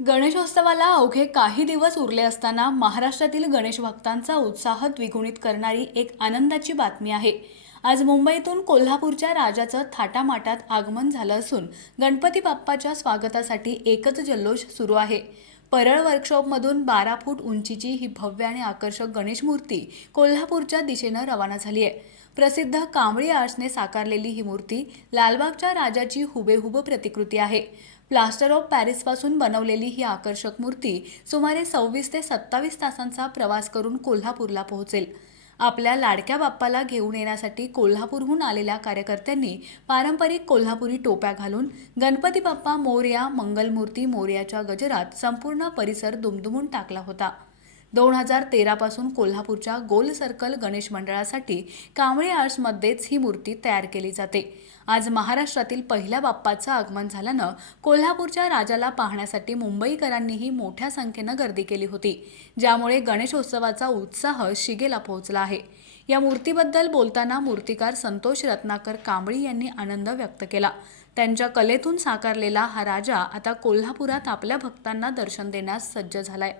गणेशोत्सवाला अवघे काही दिवस उरले असताना महाराष्ट्रातील गणेश भक्तांचा उत्साह द्विगुणित करणारी एक आनंदाची बातमी आहे। आज मुंबईतून कोल्हापूरच्या राजाचं थाटामाटात आगमन झालं असून गणपती बाप्पाच्या स्वागतासाठी एकच जल्लोष सुरू आहे। परळ वर्कशॉपमधून 12 फूट उंचीची ही भव्य आणि आकर्षक गणेश मूर्ती कोल्हापूरच्या दिशेनं रवाना झाली आहे। प्रसिद्ध कांबळी आर्ट्सने साकारलेली ही मूर्ती लालबागच्या राजाची हुबेहूब प्रतिकृती आहे। प्लास्टर ऑफ पॅरिसपासून बनवलेली ही आकर्षक मूर्ती सुमारे 26 ते 27 तासांचा प्रवास करून कोल्हापूरला पोहोचेल। आपल्या लाडक्या बाप्पाला घेऊन येण्यासाठी कोल्हापूरहून आलेल्या कार्यकर्त्यांनी पारंपरिक कोल्हापुरी टोप्या घालून गणपती बाप्पा मोरया, मंगलमूर्ती मोरयाच्या गजरात संपूर्ण परिसर दुमदुमून टाकला होता। 2013 पासून कोल्हापूरच्या गोल सर्कल गणेश मंडळासाठी कांबळी आर्ट्समध्येच ही मूर्ती तयार केली जाते। आज महाराष्ट्रातील पहिल्या बाप्पाचं आगमन झाल्यानं कोल्हापूरच्या राजाला पाहण्यासाठी मुंबईकरांनीही मोठ्या संख्येनं गर्दी केली होती, ज्यामुळे गणेशोत्सवाचा उत्साह शिगेला पोहोचला आहे। या मूर्तीबद्दल बोलताना मूर्तिकार संतोष रत्नाकर कांबळी यांनी आनंद व्यक्त केला। त्यांच्या कलेतून साकारलेला हा राजा आता कोल्हापुरात आपल्या भक्तांना दर्शन देण्यास सज्ज झालाय।